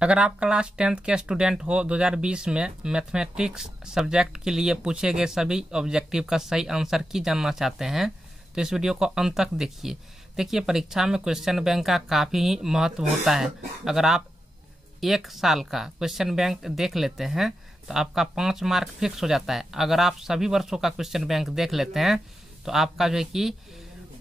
अगर आप class 10th के स्टूडेंट हो, 2020 में मैथमेटिक्स सब्जेक्ट के लिए पूछे गए सभी ऑब्जेक्टिव का सही आंसर की जानना चाहते हैं तो इस वीडियो को अंत तक देखिए। देखिए, परीक्षा में क्वेश्चन बैंक का काफ़ी ही महत्व होता है। अगर आप 1 साल का क्वेश्चन बैंक देख लेते हैं तो आपका 5 मार्क फिक्स हो जाता है। अगर आप सभी वर्षों का क्वेश्चन बैंक देख लेते हैं तो आपका जो है कि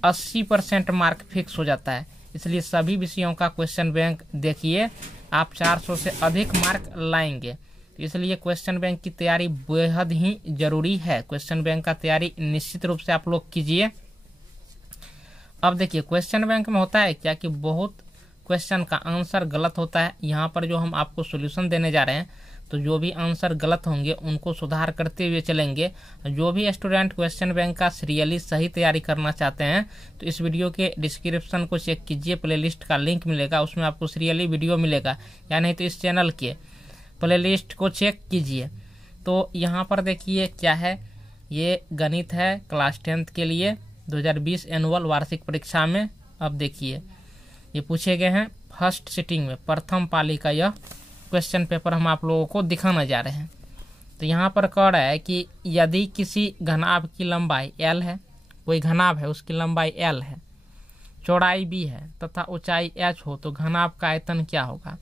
80% मार्क फिक्स हो जाता है। इसलिए सभी विषयों का क्वेश्चन बैंक देखिए, आप 400 से अधिक मार्क लाएंगे। इसलिए क्वेश्चन बैंक की तैयारी बेहद ही जरूरी है। क्वेश्चन बैंक का तैयारी निश्चित रूप से आप लोग कीजिए। अब देखिए, क्वेश्चन बैंक में होता है क्या कि बहुत क्वेश्चन का आंसर गलत होता है। यहाँ पर जो हम आपको सॉल्यूशन देने जा रहे हैं तो जो भी आंसर गलत होंगे उनको सुधार करते हुए चलेंगे। जो भी स्टूडेंट क्वेश्चन बैंक का सीरियली सही तैयारी करना चाहते हैं तो इस वीडियो के डिस्क्रिप्शन को चेक कीजिए, प्लेलिस्ट का लिंक मिलेगा, उसमें आपको सीरियली वीडियो मिलेगा, या नहीं तो इस चैनल के प्लेलिस्ट को चेक कीजिए। तो यहाँ पर देखिए क्या है, ये गणित है क्लास 10th के लिए 2020 एनुअल वार्षिक परीक्षा में। अब देखिए, ये पूछे गए हैं फर्स्ट सिटिंग में, प्रथम पाली का यह क्वेश्चन पेपर हम आप लोगों को दिखाने जा रहे हैं। तो यहाँ पर कह रहा है कि यदि किसी घनाभ की लंबाई L है, कोई घनाभ है उसकी लंबाई L है, चौड़ाई B है तथा ऊंचाई H हो तो घनाभ का आयतन क्या होगा।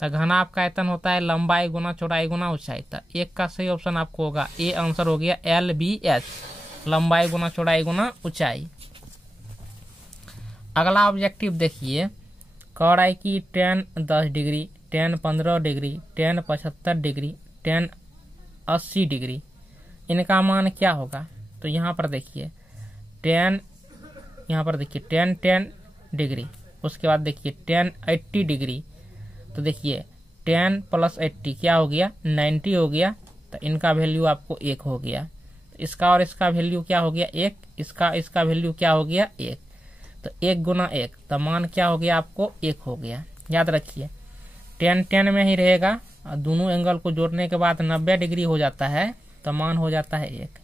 तो घनाभ का आयतन होता है लंबाई गुना चौड़ाई गुना ऊंचाई। तो एक का सही ऑप्शन आपको होगा ए, आंसर हो गया LBH, लंबाई गुना चौड़ाई गुना ऊंचाई। अगला ऑब्जेक्टिव देखिए, कह रहा है कि tan 10 degree, tan 15 degree, tan 75 degree, tan 80 degree, इनका मान क्या होगा। तो यहाँ पर देखिए tan, यहाँ पर देखिए tan 10 डिग्री, उसके बाद देखिए tan 80 डिग्री। तो देखिए tan + 80 क्या हो गया, 90 हो गया। तो इनका वैल्यू आपको 1 हो गया। इसका और इसका वैल्यू क्या हो गया, 1, इसका वैल्यू क्या हो गया, 1। तो 1 गुना 1, तो मान क्या हो गया आपको, 1 हो गया। याद रखिए tan में ही रहेगा और दोनों एंगल को जोड़ने के बाद 90 डिग्री हो जाता है तो मान हो जाता है 1।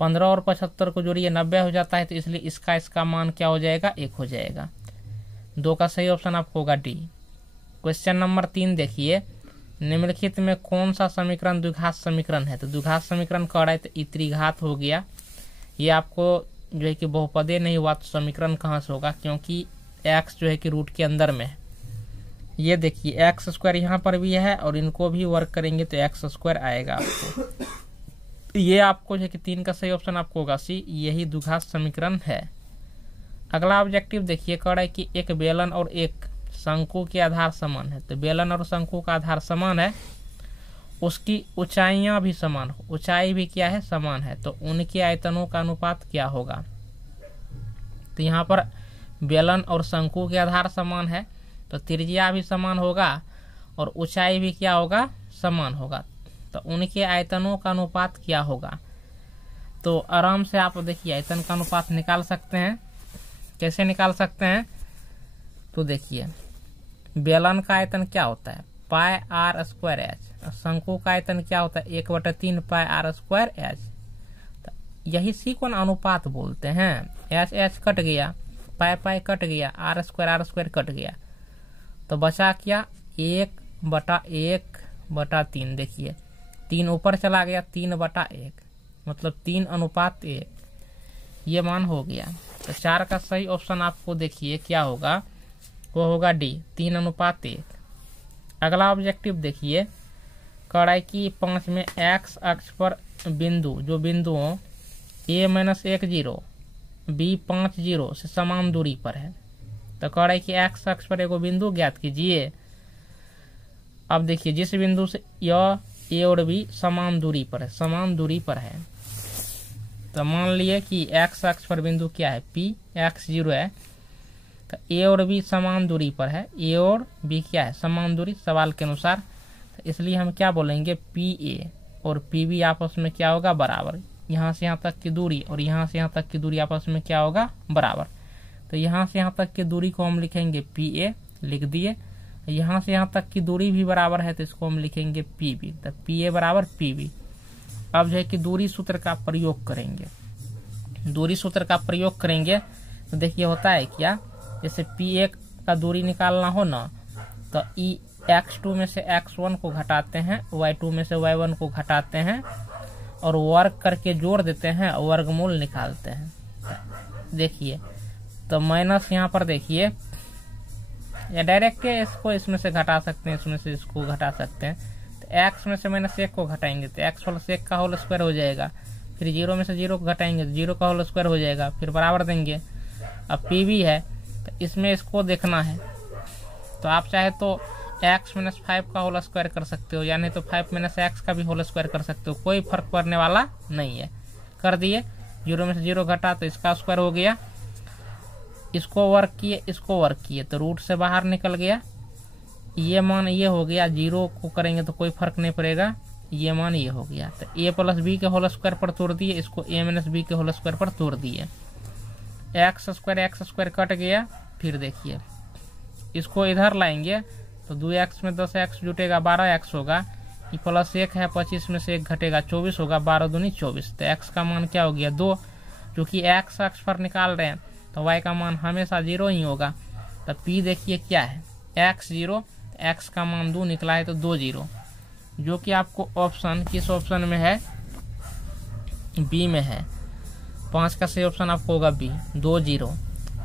15 और 75 को जोड़िए 90 हो जाता है, तो इसलिए इसका मान क्या हो जाएगा, 1 हो जाएगा। 2 का सही ऑप्शन आपको होगा डी। क्वेश्चन नंबर 3 देखिए, निम्नलिखित में कौन सा समीकरण द्विघात समीकरण है। तो द्विघात समीकरण कह रहा है तो ई त्रिघात हो गया। ये आपको जो है कि बहुपदे नहीं हुआ तो समीकरण कहाँ से होगा, क्योंकि x जो है कि रूट के अंदर में है। ये देखिए x² यहाँ पर भी है और इनको भी वर्क करेंगे तो x² आएगा आपको। ये आपको जो है कि 3 का सही ऑप्शन आपको होगा सी, यही द्विघात समीकरण है। अगला ऑब्जेक्टिव देखिए, कह रहा है कि एक बेलन और एक शंकु के आधार समान है। तो बेलन और शंकु का आधार समान है, उसकी ऊंचाइयां भी समान हो, ऊंचाई भी क्या है, समान है, तो उनके आयतनों का अनुपात क्या होगा। तो यहाँ पर बेलन और शंकु के आधार समान है तो त्रिज्या भी समान होगा और ऊंचाई भी क्या होगा, समान होगा। तो उनके आयतनों का अनुपात क्या होगा। तो आराम से आप देखिए आयतन का अनुपात निकाल सकते हैं। कैसे निकाल सकते हैं, तो देखिए बेलन का आयतन क्या होता है, πr²h। शंकु का आयतन क्या होता है, 1/3 πr²h। तो यही सी को अनुपात बोलते हैं। h कट गया, पाई कट गया, r² कट गया, तो बचा क्या, 1/1/3। देखिए 3 ऊपर चला गया, 3/1, मतलब 3:1, ये मान हो गया। तो 4 का सही ऑप्शन आपको देखिए क्या होगा, वो होगा डी, 3:1। अगला ऑब्जेक्टिव देखिए, कह रहा है कि 5 में x अक्ष पर बिंदु, जो बिंदुओं a-1 0 b5 0 से समान दूरी पर है। तो कह रहा है कि x अक्ष पर एगो बिंदु ज्ञात कीजिए। अब देखिए जिस बिंदु से यह a और b समान दूरी पर है, समान दूरी पर है, तो मान लिए कि x अक्ष पर बिंदु क्या है, p, x 0 है, तो a और b समान दूरी पर है, a और b क्या है, समान दूरी सवाल के अनुसार। तो इसलिए हम क्या बोलेंगे, PA और PB आपस में क्या होगा, बराबर। यहाँ से यहाँ तक की दूरी और यहाँ से यहाँ तक की दूरी आपस में क्या होगा, बराबर। तो यहाँ से यहाँ तक की दूरी को हम लिखेंगे PA, लिख दिए। यहाँ से यहाँ तक की दूरी भी बराबर है तो इसको हम लिखेंगे PB। तो PA बराबर PB। अब जो है कि दूरी सूत्र का प्रयोग करेंगे, दूरी सूत्र का प्रयोग करेंगे तो देखिए होता है क्या, जैसे P1 का दूरी निकालना हो ना, तो x2 में से x1 को घटाते हैं, y2 में से y1 को घटाते हैं और वर्ग करके जोड़ देते हैं, वर्गमूल निकालते हैं। देखिए तो माइनस यहाँ पर देखिए, या डायरेक्ट इसको इसमें से घटा सकते हैं, इसमें से इसको घटा सकते हैं। तो x में से -1 को घटाएंगे तो x + 1 का होल स्क्वायर हो जाएगा। फिर 0 में से 0 को घटाएंगे तो 0 का होल स्क्वायर हो जाएगा। फिर बराबर देंगे। अब p भी है तो इसमें इसको देखना है, तो आप चाहे तो x - 5 का होल स्क्वायर कर सकते हो, यानी तो 5 - x का भी होल स्क्वायर कर सकते हो, कोई फर्क पड़ने वाला नहीं है। कर दिए, 0 में से 0 घटा तो इसका स्क्वायर हो गया। इसको वर्क किए, इसको वर्क किए तो रूट से बाहर निकल गया। ये मान ये हो गया, 0 को करेंगे तो कोई फर्क नहीं पड़ेगा, ये मान ये हो गया। तो a + b के होल स्क्वायर पर तोड़ दिए, इसको a - b के होल स्क्वायर पर तोड़ दिए। x स्क्वायर कट गया। फिर देखिए इसको इधर लाएंगे तो 2x में 10x जुटेगा, 12x होगा। ये +1 है, 25 में से 1 घटेगा, 24 होगा, 12 दूनी 24। तो x का मान क्या हो गया 2, क्योंकि x अक्ष पर निकाल रहे हैं तो y का मान हमेशा 0 ही होगा। तो p देखिए क्या है, x 0, x का मान 2 निकला है तो 2 0, जो कि आपको ऑप्शन किस ऑप्शन में है, बी में है। 5 का सही ऑप्शन आपको होगा बी, 2 0।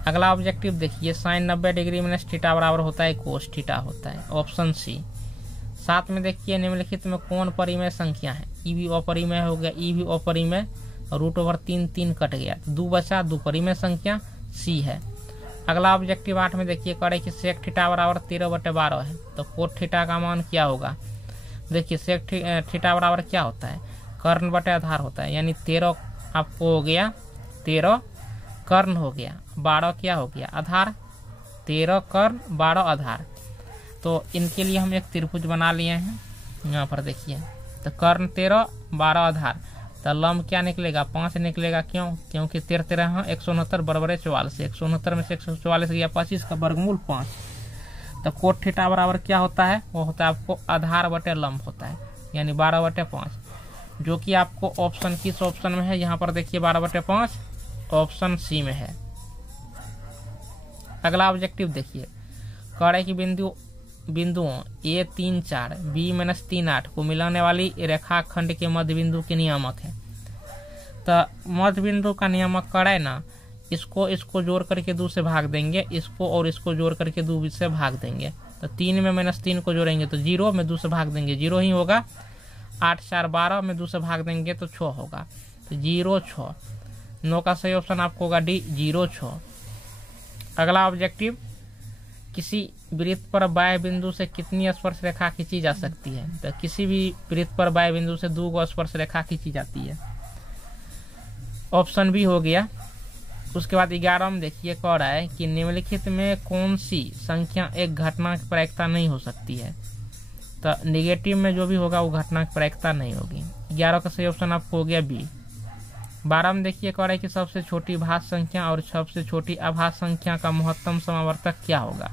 अगला ऑब्जेक्टिव देखिए, sin 90 डिग्री - θ बराबर होता है cos θ होता है, ऑप्शन सी। साथ में देखिए निम्नलिखित में कौन परिमेय संख्या है, ई भी अपरिमेय हो गया, ई भी अपरिमेय, √3 3 कट गया तो 2 बचा, 2 परिमेय संख्या सी है। अगला ऑब्जेक्टिव 8 में देखिए, करे कि sec θ बराबर 13/12 है तो cot θ का मान क्या होगा। देखिए sec θ बराबर क्या होता है, कर्ण बटे आधार होता है, यानी 13 आपको हो गया, 13 कर्ण हो गया, 12 क्या हो गया आधार, 13 कर्ण 12 आधार। तो इनके लिए हम एक त्रिभुज बना लिए हैं। यहाँ पर देखिए तो कर्ण 13 12 आधार, तो लंब क्या निकलेगा 5 निकलेगा। क्यों, क्योंकि 13 169 बराबर 44, 169 में से 144 गया 25 का वर्गमूल 5। तो cot θ बराबर क्या होता है, वो होता है आपको आधार बटे लंब होता है, यानी 12/5, जो कि आपको ऑप्शन किस ऑप्शन में है, यहाँ पर देखिए 12/5 ऑप्शन सी में है। अगला ऑब्जेक्टिव देखिए, करे की बिंदुओं a 3 4 b - 3 8 को मिलाने वाली रेखाखंड के मध्य बिंदु के नियामक है। तो मध्य बिंदु का नियामक करे ना, इसको जोड़ करके 2 से भाग देंगे, इसको और इसको जोड़ करके 2 से भाग देंगे। तो 3 में -3 को जोड़ेंगे तो 0 में 2 से भाग देंगे, 0 ही होगा। 8 4 12 में 2 से भाग देंगे तो 6 होगा, तो 0 6। 9 का सही ऑप्शन आपको होगा डी, 0 6। अगला ऑब्जेक्टिव, किसी वृत्त पर बाह्य बिंदु से कितनी स्पर्श रेखा खींची जा सकती है। तो किसी भी वृत्त पर बाह्य बिंदु से 2 गो स्पर्श रेखा खींची जाती है, ऑप्शन बी हो गया। उसके बाद 11 में देखिए कह रहा है कि निम्नलिखित में कौन सी संख्या एक घटना की प्रायिकता नहीं हो सकती है। तो निगेटिव में जो भी होगा वो घटना की प्रायिकता नहीं होगी। 11 का सही ऑप्शन आपको हो गया बी। 12 में देखिए कह रहा है कि सबसे छोटी भाज्य संख्या और सबसे छोटी अभाज्य संख्या का महत्तम समावर्तक क्या होगा।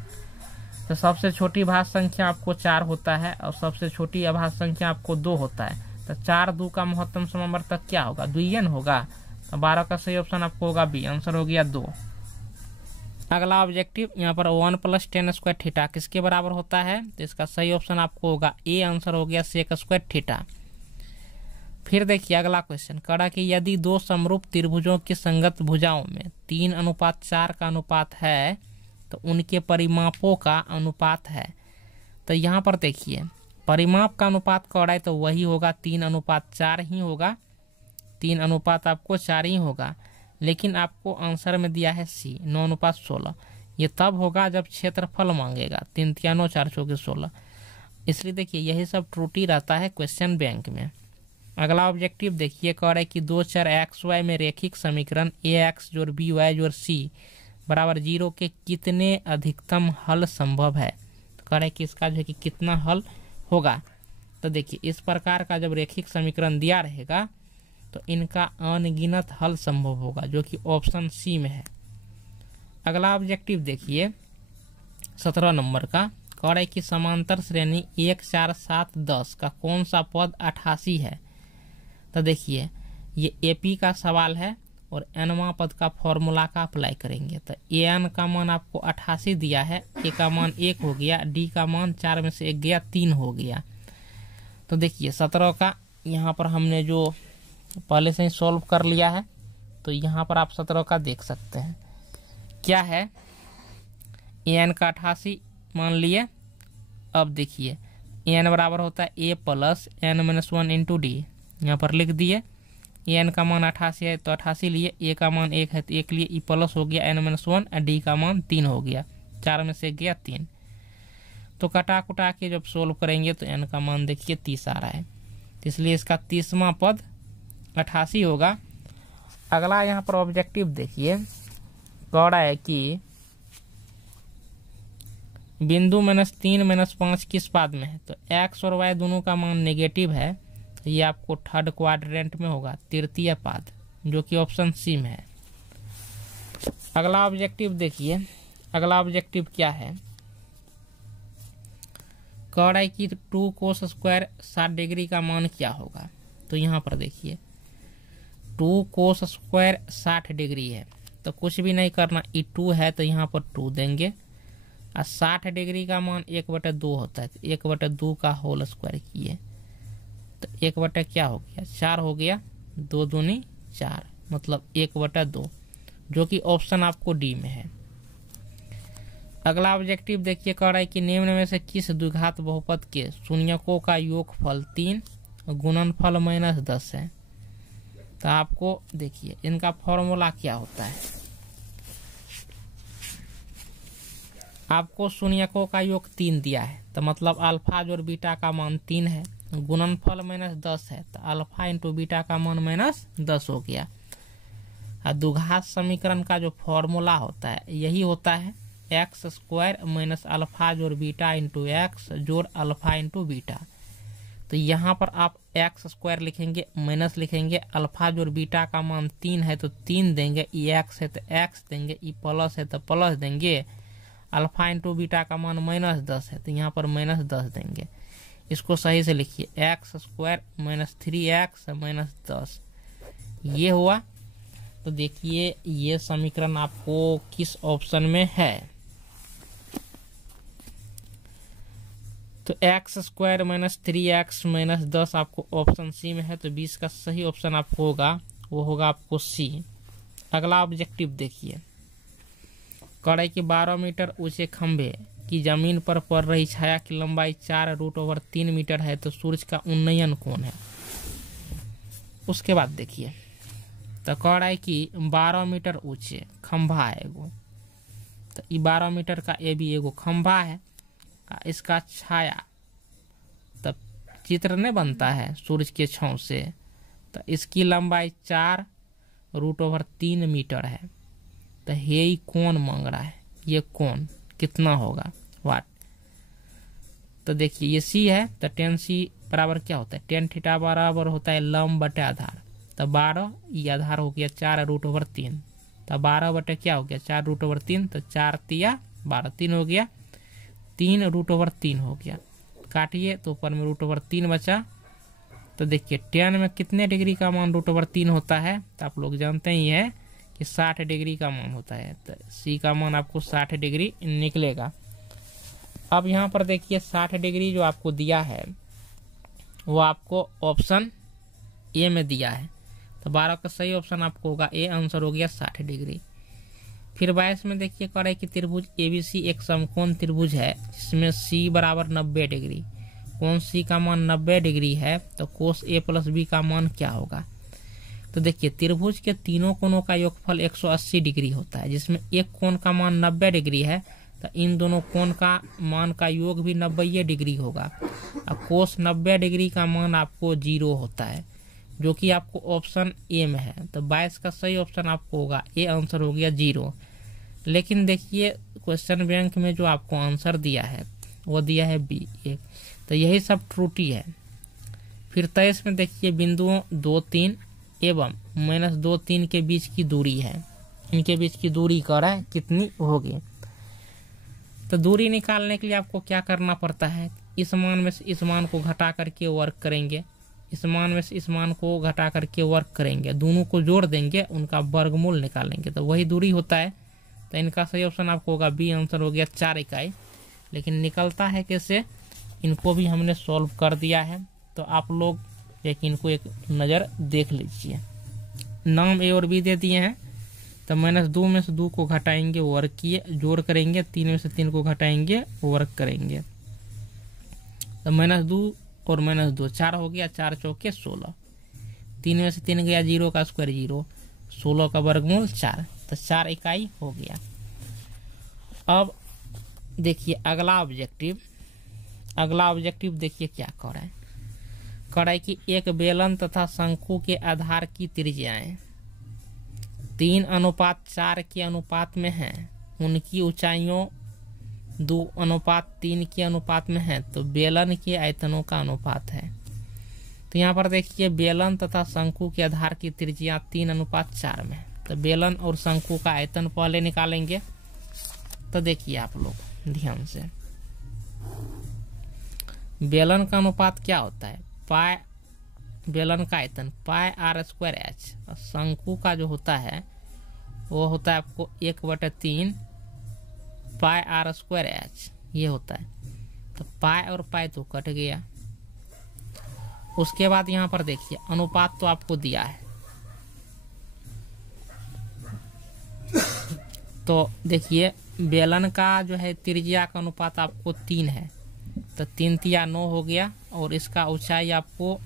तो सबसे छोटी भाज्य संख्या आपको 4 होता है और सबसे छोटी अभाज्य संख्या आपको 2 होता है। तो 4 2 का महत्तम समावर्तक क्या होगा, द्वियन होगा। तो 12 का सही ऑप्शन आपको होगा बी, आंसर हो गया 2। अगला ऑब्जेक्टिव, यहाँ पर 1 + tan² θ किसके बराबर होता है, तो इसका सही ऑप्शन आपको होगा ए, आंसर हो गया sec² θ। फिर देखिए अगला क्वेश्चन, करा कि यदि 2 समरूप त्रिभुजों की संगत भुजाओं में 3:4 का अनुपात है तो उनके परिमापों का अनुपात है। तो यहाँ पर देखिए परिमाप का अनुपात कह रहा है तो वही होगा 3:4 ही होगा, 3 आपको 4 ही होगा। लेकिन आपको आंसर में दिया है सी, 9:16। ये तब होगा जब क्षेत्रफल मांगेगा, 3 × 9 4 × 16। इसलिए देखिए यही सब त्रुटि रहता है क्वेश्चन बैंक में। अगला ऑब्जेक्टिव देखिए कह रहा है कि 2 चर एक्स वाई में रैखिक समीकरण ax जोड़ by जोड़ c बराबर 0 के कितने अधिकतम हल संभव है। तो कह रहा है कि इसका जो है कि कितना हल होगा। तो देखिए इस प्रकार का जब रैखिक समीकरण दिया रहेगा तो इनका अनगिनत हल संभव होगा, जो कि ऑप्शन सी में है। अगला ऑब्जेक्टिव देखिए 17 नंबर का, कह रहा है कि समांतर श्रेणी 1 4 7 10 का कौन सा पद 88 है। तो देखिए ये एपी का सवाल है और nवां पद का फॉर्मूला का अप्लाई करेंगे। तो an का मान आपको 88 दिया है, a का मान 1 हो गया, d का मान 4 में से 1 गया 3 हो गया। तो देखिए 17 का यहाँ पर हमने जो पहले से ही सॉल्व कर लिया है, तो यहाँ पर आप 17 का देख सकते हैं क्या है। an का 88 मान लिए। अब देखिए n बराबर होता है a plus n-1 into D, यहाँ पर लिख दिए। n का मान 88 है तो 88 लिए, a का मान 1 है तो 1 लिए, e प्लस हो गया n-1, d का मान 3 हो गया, 4 में से गया 3। तो कटा कुटा के जब सोल्व करेंगे तो n का मान देखिए 30 आ रहा है, इसलिए इसका 30वां पद 88 होगा। अगला यहाँ पर ऑब्जेक्टिव देखिए, कह रहा है कि बिंदु -3 -5 किस पाद में है। तो x और y दोनों का मान नेगेटिव है, तो ये आपको थर्ड क्वाड्रेंट में होगा, तृतीय पाद, जो कि ऑप्शन सी में है। अगला ऑब्जेक्टिव देखिए, अगला ऑब्जेक्टिव क्या है, कह रहा है कि 2 कोस स्क्वायर 60 डिग्री का मान क्या होगा। तो यहाँ पर देखिए 2 कोस स्क्वायर 60 डिग्री है, तो कुछ भी नहीं करना, E2 है तो यहाँ पर 2 देंगे, और 60 डिग्री का मान 1/2 होता है, तो 1/2 का होल स्क्वायर किए तो 1 क्या हो गया 4 हो गया, 2 दूनी 4, मतलब 1/2, जो कि ऑप्शन आपको डी में है। अगला ऑब्जेक्टिव देखिए, कह रहा है कि निम्न में से किस द्विघात बहुपद के शून्यकों का योगफल 3 गुणनफल -10 है। तो आपको देखिए इनका फॉर्मूला क्या होता है। आपको शून्यकों का योग 3 दिया है, तो मतलब अल्फा जोड़ बीटा का मान 3 है, गुणनफल -10 है, तो अल्फा इंटू बीटा का मान -10 हो गया। और द्विघात समीकरण का जो फॉर्मूला होता है यही होता है एक्स स्क्वायर माइनस अल्फा जोड़ बीटा इंटू एक्स जोड़ अल्फा इंटू बीटा। तो यहाँ पर आप एक्स स्क्वायर लिखेंगे, माइनस लिखेंगे, अल्फा जोड़ बीटा का मान 3 है तो 3 देंगे, ई एक्स है तो एक्स देंगे, ई प्लस है तो प्लस देंगे, अल्फा इंटू बीटा का मान -10 है तो यहाँ पर -10 देंगे। इसको सही से लिखिए, x square minus 3x minus 10, ये हुआ। तो देखिए ये समीकरण आपको किस ऑप्शन में है। तो x square minus 3x minus 10 आपको ऑप्शन सी में है, तो 20 का सही ऑप्शन आपको होगा वो होगा आपको सी। अगला ऑब्जेक्टिव देखिए, कह रहा है कि 12 मीटर ऊंचे खंभे की जमीन पर पड़ रही छाया की लंबाई 4√3 मीटर है, तो सूर्य का उन्नयन कोण है। उसके बाद देखिए, तो कह रहा है कि 12 मीटर ऊंचे खंभा है एगो, तो ये 12 मीटर का ये भी एगो खंभा है, इसका छाया तब चित्र नहीं बनता है सूरज के छांव से, तो इसकी लंबाई 4√3 मीटर है। तो ये कोण मांग रहा है, ये कोण कितना होगा वाट। तो देखिए ये सी है, तो tan c बराबर क्या होता है, tan थीटा बराबर होता है लंब बटे आधार। तो 12 ये आधार हो गया 4√3, तो 12 बटे क्या हो गया 4√3, तो 4 तिया 12, 3 हो गया, 3√3 हो गया। काटिए तो ऊपर में √3 बचा। तो देखिए tan में कितने डिग्री का मान √3 होता है, तो आप लोग जानते ही है कि 60 डिग्री का मान होता है। तो सी का मान आपको 60 डिग्री निकलेगा। अब यहाँ पर देखिए 60 डिग्री जो आपको दिया है वो आपको ऑप्शन ए में दिया है, तो 12 का सही ऑप्शन आपको होगा ए, आंसर हो गया 60 डिग्री। फिर 22 में देखिए कह रहा है कि त्रिभुज एबीसी एक समकोण त्रिभुज है जिसमें सी बराबर 90 डिग्री, कोण सी का मान 90 डिग्री है, तो कोस ए प्लस बी का मान क्या होगा। तो देखिए त्रिभुज के तीनों कोणों का योगफल 180 डिग्री होता है, जिसमें एक कोण का मान 90 डिग्री है, तो इन दोनों कोण का मान का योग भी 90 डिग्री होगा। और कोस 90 डिग्री का मान आपको 0 होता है, जो कि आपको ऑप्शन ए में है। तो 22 का सही ऑप्शन आपको होगा ए, आंसर हो गया 0। लेकिन देखिए क्वेश्चन बैंक में जो आपको आंसर दिया है वो दिया है बी 1, तो यही सब त्रुटि है। फिर 23 में देखिए बिंदुओं 2, 3 एवं -2, 3 के बीच की दूरी है, इनके बीच की दूरी कह रहा है कितनी होगी। तो दूरी निकालने के लिए आपको क्या करना पड़ता है, इस मान में से इस मान को घटा करके वर्क करेंगे, इस मान में से इस मान को घटा करके वर्क करेंगे, दोनों को जोड़ देंगे, उनका वर्गमूल निकालेंगे तो वही दूरी होता है। तो इनका सही ऑप्शन आपको होगा बी, आंसर हो गया 4 इकाई। लेकिन निकलता है कैसे, इनको भी हमने सॉल्व कर दिया है, तो आप लोग इनको एक नज़र देख लीजिए। नाम ए और बी दे दिए हैं, तो -2 में से 2 को घटाएंगे वर्ग किए, जोड़ करेंगे, 3 में से 3 को घटाएंगे वर्ग करेंगे, तो -2 और -2 4 हो गया, 4 चौके 16, 3 में से 3 गया, 0 का स्क्वायर 0, 16 का वर्गमूल 4, तो 4 इकाई हो गया। अब देखिए अगला ऑब्जेक्टिव देखिए क्या कह रहा है। कह रहा है कि एक बेलन तथा शंकु के आधार की त्रिज्याएं 3:4 के अनुपात में हैं, उनकी ऊंचाइयों 2:3 के अनुपात में है, तो बेलन के आयतनों का अनुपात है। तो यहाँ पर देखिए बेलन तथा शंकु के आधार की त्रिज्या 3:4 में है, तो बेलन और शंकु का आयतन पहले निकालेंगे। तो देखिए आप लोग ध्यान से, बेलन का अनुपात क्या होता है, पाई, बेलन का आयतन πr²h, और शंकु का जो होता है वो होता है आपको 1/3 πr²h, ये होता है। तो पाई और पाई तो कट गया। उसके बाद यहाँ पर देखिए अनुपात तो आपको दिया है, तो देखिए बेलन का जो है त्रिज्या का अनुपात आपको 3 है, तो 3 तिया 9 हो गया, और इसका ऊंचाई आपको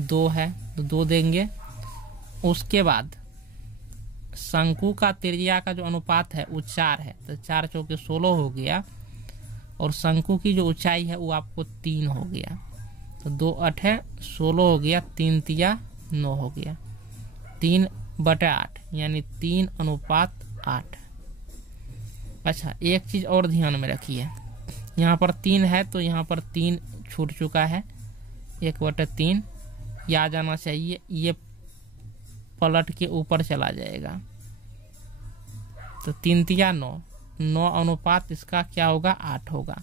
2 है, तो 2 देंगे। उसके बाद शंकु का त्रिज्या का जो अनुपात है वो 4 है, तो 4 चौके 16 हो गया, और शंकु की जो ऊंचाई है वो आपको 3 हो गया, तो 2 8 16 हो गया, 3 तिया 9 हो गया, 3/8 यानी 3:8। अच्छा एक चीज और ध्यान में रखिए, यहाँ पर 3 है तो यहाँ पर 3 छूट चुका है, 1/3 ये आ जाना चाहिए, ये पलट के ऊपर चला जाएगा, तो 3 तिया 9 अनुपात इसका क्या होगा 8 होगा।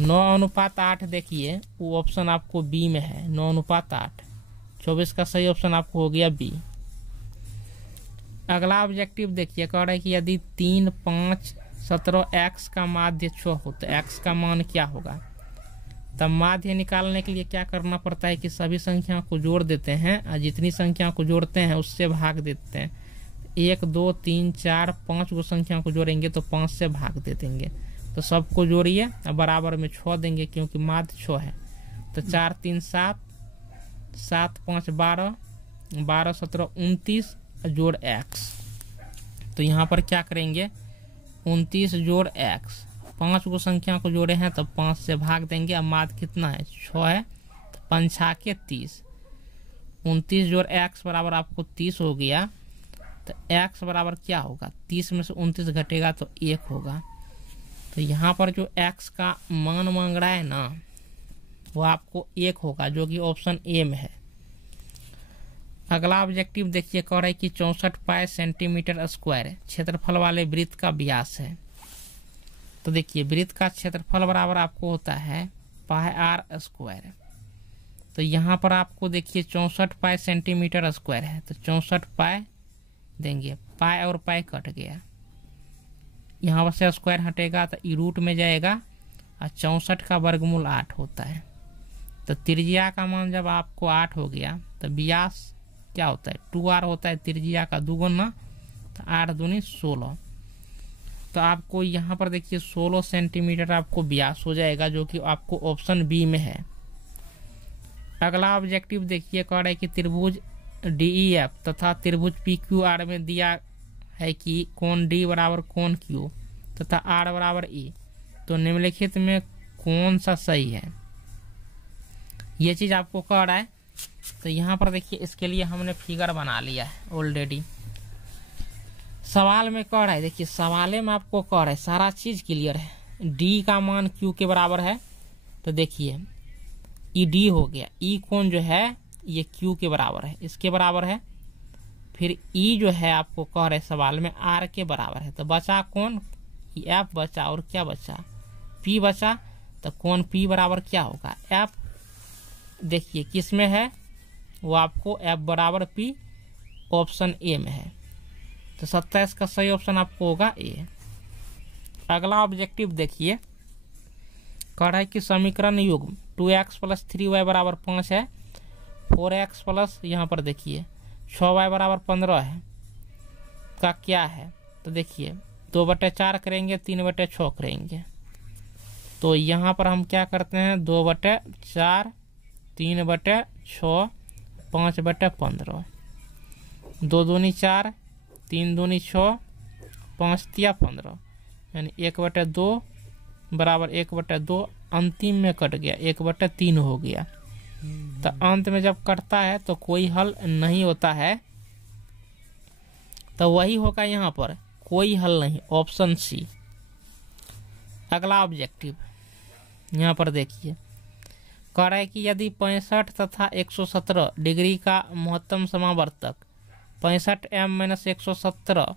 9:8 देखिए वो ऑप्शन आपको बी में है, 9:8, 24 का सही ऑप्शन आपको हो गया बी। अगला ऑब्जेक्टिव देखिए, कह रहा है कि यदि 3, 5, 17 x का माध्य 6 हो तो x का मान क्या होगा। तब माध्य निकालने के लिए क्या करना पड़ता है कि सभी संख्याओं को जोड़ देते हैं, और जितनी संख्याओं को जोड़ते हैं उससे भाग देते हैं। 1, 2, 3, 4, 5 को संख्याओं को जोड़ेंगे तो 5 से भाग दे देंगे, तो सबको जोड़िए और बराबर में 6 देंगे क्योंकि माध्य 6 है। तो 4, 3, 7, 7, 5, 12, 12, 17, 29 जोड़ x। तो यहाँ पर क्या करेंगे 29 जोड़ x, 5 को संख्या को जोड़े हैं तो 5 से भाग देंगे। अब माध्य कितना है 6 है, तो 5 6 के 30, 29 जोड़ x बराबर आपको 30 हो गया। तो x बराबर क्या होगा, 30 में से 29 घटेगा तो 1 होगा। तो यहाँ पर जो x का मान मांग रहा है ना वो आपको 1 होगा, जो कि ऑप्शन ए में है। अगला ऑब्जेक्टिव देखिए, कह रहा है कि 64 पाई सेंटीमीटर स्क्वायर क्षेत्रफल वाले वृत्त का व्यास है। तो देखिए वृत्त का क्षेत्रफल बराबर आपको होता है πr²। तो यहाँ पर आपको देखिए 64 पाई सेंटीमीटर स्क्वायर है, तो 64 पाई देंगे, पाई और पाई कट गया, यहाँ पर से स्क्वायर हटेगा तो ई रूट में जाएगा, और 64 का वर्गमूल 8 होता है। तो त्रिज्या का मान जब आपको 8 हो गया तो व्यास क्या होता है 2r होता है, त्रिज्या का 2 गुना, तो 8 दूनी 16। तो आपको यहाँ पर देखिए 16 सेंटीमीटर आपको व्यास हो जाएगा, जो कि आपको ऑप्शन बी में है। अगला ऑब्जेक्टिव देखिए, कह रहा है कि त्रिभुज DEF तथा त्रिभुज PQR में दिया है कि कोण D बराबर कोण Q तथा R बराबर E, तो निम्नलिखित में कौन सा सही है, ये चीज आपको कह रहा है। तो यहाँ पर देखिए इसके लिए हमने फिगर बना लिया है ऑलरेडी। सवाल में कह रहा है, देखिए सवाले में आपको कह रहा है सारा चीज क्लियर है, D का मान Q के बराबर है, तो देखिए ई डी हो गया, ई कोण जो है ये Q के बराबर है, इसके बराबर है। फिर ई जो है आपको कह रहे सवाल में R के बराबर है, तो बचा कौन F बचा, और क्या बचा P बचा। तो कोण P बराबर क्या होगा F देखिए किस में है, वो आपको F बराबर P ऑप्शन ए में है। तो 27 का सही ऑप्शन आपको होगा ए। अगला ऑब्जेक्टिव देखिए, कह रहा है कि समीकरण युग्म 2x प्लस 3y बराबर 5 है, 4x प्लस यहाँ पर देखिए 6y बराबर 15 है का क्या है। तो देखिए 2/4 करेंगे, 3/6 करेंगे। तो यहाँ पर हम क्या करते हैं, 2/4, 3/6, 5/15, 2 दूनी 4, 3 दूनी 6, 5 तिया 15, यानी 1/2 बराबर 1/2 अंतिम में कट गया, 1/3 हो गया। तो अंत में जब कटता है तो कोई हल नहीं होता है, तो वही होगा यहाँ पर, कोई हल नहीं, ऑप्शन सी। अगला ऑब्जेक्टिव यहाँ पर देखिए, कह रहा है कि यदि 65 तथा 117 डिग्री का महत्तम समावर्तक 65 m-117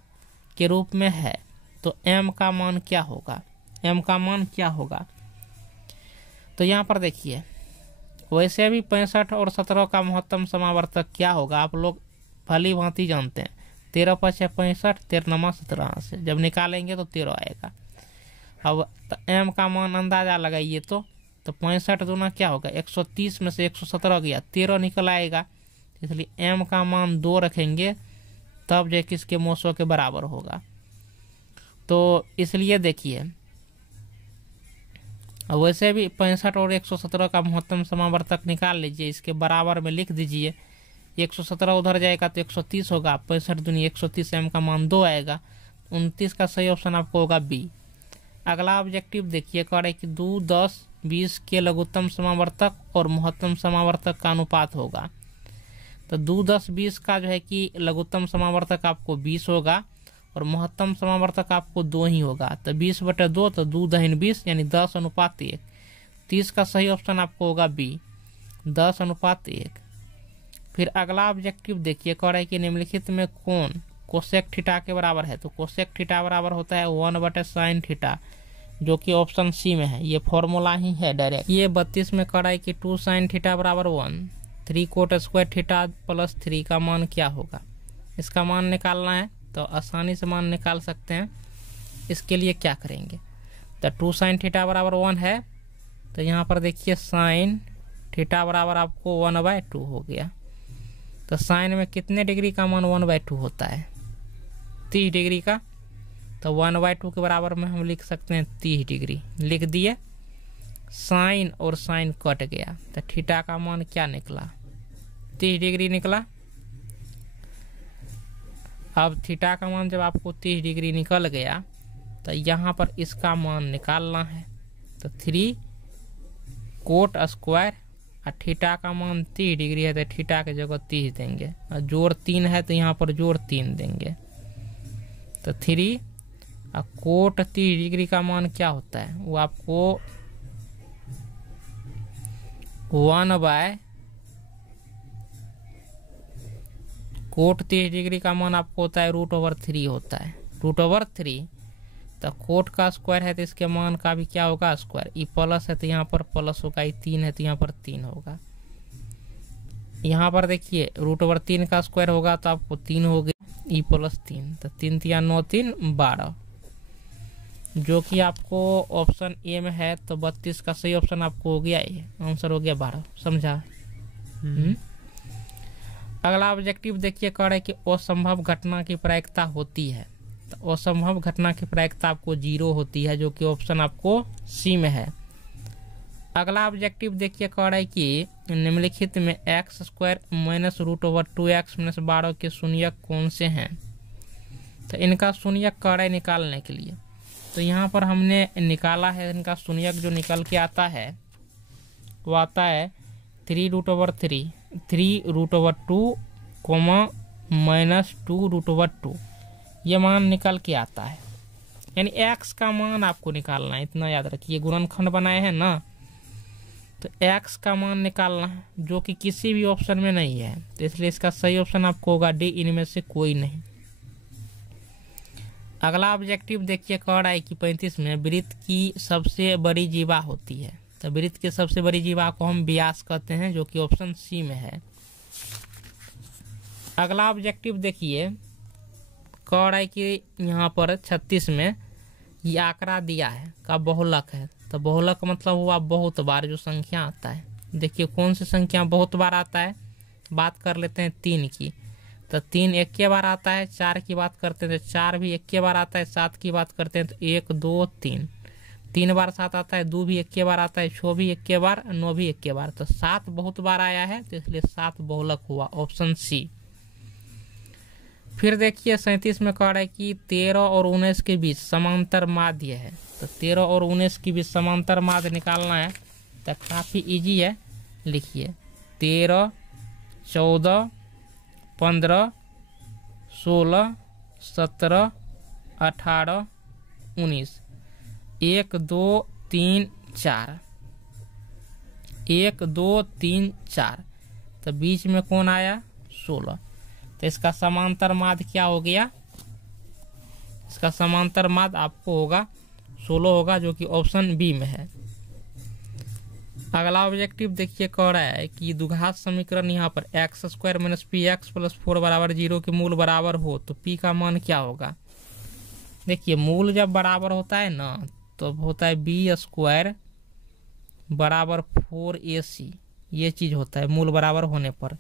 के रूप में है तो m का मान क्या होगा, m का मान क्या होगा। तो यहाँ पर देखिए, वैसे भी 65 और 17 का महत्तम समावर्तक क्या होगा आप लोग भली भांति जानते हैं, 13 × 5 = 65, 13 × 17 से जब निकालेंगे तो 13 आएगा। अब m का मान अंदाजा लगाइए, तो 65 दूना क्या होगा, 130 में से 117 गया, 13 निकल आएगा। इसलिए m का मान 2 रखेंगे तब जो किसके मोसो के बराबर होगा। तो इसलिए देखिए, वैसे भी 65 और 117 का महत्तम समावर्तक निकाल लीजिए, इसके बराबर में लिख दीजिए, 117 उधर जाएगा तो 130 होगा, 65 दूनी 130, m का मान 2 आएगा। 29 का सही ऑप्शन आपको होगा बी। अगला ऑब्जेक्टिव देखिए, कह रहे कि 2, 10, 20 के लघुत्तम समावर्तक और महत्तम समावर्तक का अनुपात होगा। तो 2, 10, 20 का जो है कि लघुत्तम समावर्तक आपको 20 होगा और महत्तम समावर्तक आपको 2 ही होगा। तो 20/2, तो 2 × 20 यानी 10:1। 30 का सही ऑप्शन आपको होगा बी, 10:1। फिर अगला ऑब्जेक्टिव देखिए, कह रहा है कि निम्नलिखित में कौन कोसेक थीटा के बराबर है। तो कोसेक थीटा बराबर होता है 1/sin थीटा, जो कि ऑप्शन सी में है, ये फॉर्मूला ही है डायरेक्ट। ये 32 में कह रहा है कि 2sin थीटा बराबर 1, 3 cot स्क्वायर थीटा प्लस 3 का मान क्या होगा। इसका मान निकालना है तो आसानी से मान निकाल सकते हैं। इसके लिए क्या करेंगे, तो 2sin थीटा बराबर 1 है, तो यहाँ पर देखिए sin थीटा बराबर आपको 1/2 हो गया। तो साइन में कितने डिग्री का मान 1/2 होता है, 30 डिग्री का। तो 1/2 के बराबर में हम लिख सकते हैं 30 डिग्री, लिख दिए। साइन और साइन कट गया, तो थीटा का मान क्या निकला, 30 डिग्री निकला। अब थीटा का मान जब आपको 30 डिग्री निकल गया तो यहाँ पर इसका मान निकालना है। तो 3 cot स्क्वायर और थीटा का मान 30 डिग्री है, तो थीटा की जगह 30 देंगे, और जोड़ 3 है तो यहाँ पर जोड़ 3 देंगे। तो 3 और cot 30 डिग्री का मान क्या होता है, वो आपको 1/cot 30 डिग्री का मान आपको होता है √3 होता है, √3। तो कोट का स्क्वायर है तो इसके मान का भी क्या होगा, स्क्वायर। ई प्लस है तो यहाँ पर प्लस होगा, ई 3 है तो यहाँ पर 3 होगा। यहाँ पर देखिए √3 का स्क्वायर होगा तो आपको 3 हो गया, ई प्लस 3, तो 3 × 9 = 3, 12, जो कि आपको ऑप्शन ए में है। तो 32 का सही ऑप्शन आपको हो गया, ये आंसर हो गया 12। समझा। अगला ऑब्जेक्टिव देखिए, कह रहा है कि असंभव घटना की प्रायिकता होती है। तो असंभव घटना की प्रायिकता आपको 0 होती है, जो कि ऑप्शन आपको सी में है। अगला ऑब्जेक्टिव देखिए, कह रहा है कि निम्नलिखित में x² - √2x - 12 के शून्यक कौन से हैं। तो इनका शून्यक कह रहा है निकालने के लिए। तो यहाँ पर हमने निकाला है, इनका शून्यक जो निकल के आता है वो आता है 3√3, 3√2, -2√2, ये मान निकल के आता है। यानी x का मान आपको निकालना है, इतना याद रखिए। गुणनखंड बनाए हैं ना, तो x का मान निकालना है, जो कि किसी भी ऑप्शन में नहीं है। तो इसलिए इसका सही ऑप्शन आपको होगा डी, इनमें से कोई नहीं। अगला ऑब्जेक्टिव देखिए, कह रहा है कि 35 में वृत्त की सबसे बड़ी जीवा होती है। तो वृत्त की सबसे बड़ी जीवा को हम व्यास कहते हैं, जो कि ऑप्शन सी में है। अगला ऑब्जेक्टिव देखिए, कह रहा है कि यहाँ पर 36 में ये आंकड़ा दिया है का बहुलक है। तो बहुलक का मतलब हुआ बहुत बार जो संख्या आता है। देखिए कौन सी संख्या बहुत बार आता है, बात कर लेते हैं 3 की। तो 3 एक के बार आता है। 4 की बात करते हैं तो 4 भी एक के बार आता है। 7 की बात करते हैं तो 1 2 3, 3 बार 7 आता है। 2 भी एक के बार आता है। 6 भी एक के बार, 9 भी एक के बार। तो 7 बहुत बार आया है, तो इसलिए 7 बहुलक हुआ, ऑप्शन सी। फिर देखिए 37 में कह रहा है कि 13 और 19 के बीच समांतर माध्य है। तो 13 और 19 के बीच समांतर माध्य निकालना है तो काफी इजी है। लिखिए 13, 14, 15, 16, 17, 18, 19, 1 2 3 4, 1 2 3 4। तो बीच में कौन आया, 16। तो इसका समांतर माध्य क्या हो गया, इसका समांतर माध्य आपको होगा 16 होगा, जो कि ऑप्शन बी में है। अगला ऑब्जेक्टिव देखिए, कह रहा है कि द्विघात समीकरण यहाँ पर x² - px + 4 = 0 के मूल बराबर हो तो p का मान क्या होगा। देखिए मूल जब बराबर होता है ना, तो होता है b² = 4ac, ये चीज होता है मूल बराबर होने पर।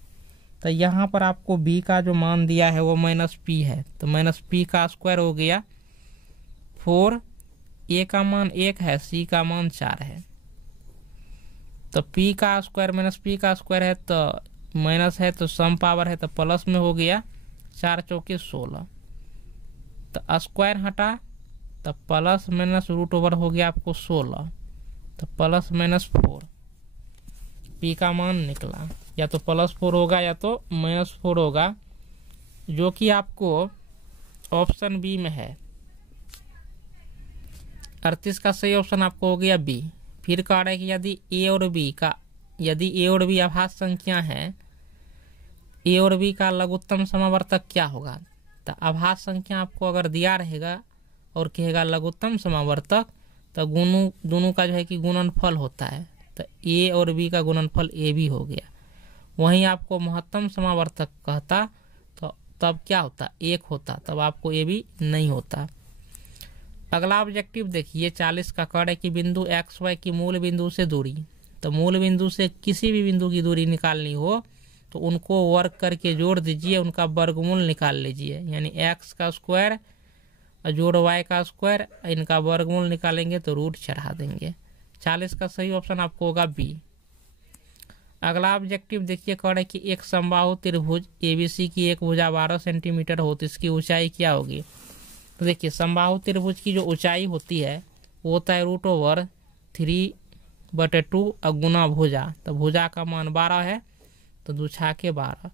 तो यहाँ पर आपको b का जो मान दिया है वो -p है, तो -p का स्क्वायर हो गया 4, a का मान 1 है, c का मान 4 है। तो p का स्क्वायर -p का स्क्वायर है तो माइनस है, तो सम पावर है तो प्लस में हो गया, 4 चौके 16। तो स्क्वायर हटा तो प्लस माइनस रूट ओवर हो गया आपको 16, तो +-4 p का मान निकला, या तो +4 होगा या तो -4 होगा, जो कि आपको ऑप्शन बी में है। 38 का सही ऑप्शन आपको हो गया बी। फिर कह रहा है कि यदि a और b अभाज्य संख्या है, a और b का लघुत्तम समावर्तक क्या होगा। तो अभाज्य संख्या आपको अगर दिया रहेगा और कहेगा लघुत्तम समावर्तक, तो दोनों का जो है कि गुणनफल होता है, तो a और b का गुणनफल a भी हो गया। वहीं आपको महत्तम समावर्तक कहता तो तब क्या होता, 1 होता, तब आपको a भी नहीं होता। अगला ऑब्जेक्टिव देखिए 40 का कह है कि बिंदु XY की मूल बिंदु से दूरी, तो मूल बिंदु से किसी भी बिंदु की दूरी निकालनी हो तो उनको वर्ग करके जोड़ दीजिए, उनका वर्गमूल निकाल लीजिए, यानी x का स्क्वायर जोड़ y का स्क्वायर, इनका वर्गमूल निकालेंगे तो रूट चढ़ा देंगे। 40 का सही ऑप्शन आपको होगा बी। अगला ऑब्जेक्टिव देखिए कह रहा है कि एक समबाहु त्रिभुज ABC की एक भुजा 12 सेंटीमीटर हो तो इसकी ऊंचाई क्या होगी। तो देखिए समबाहु त्रिभुज की जो ऊंचाई होती है वो होता है √3/2 और गुना भुजा, तो भुजा का मान 12 है, तो 2 छाके 12,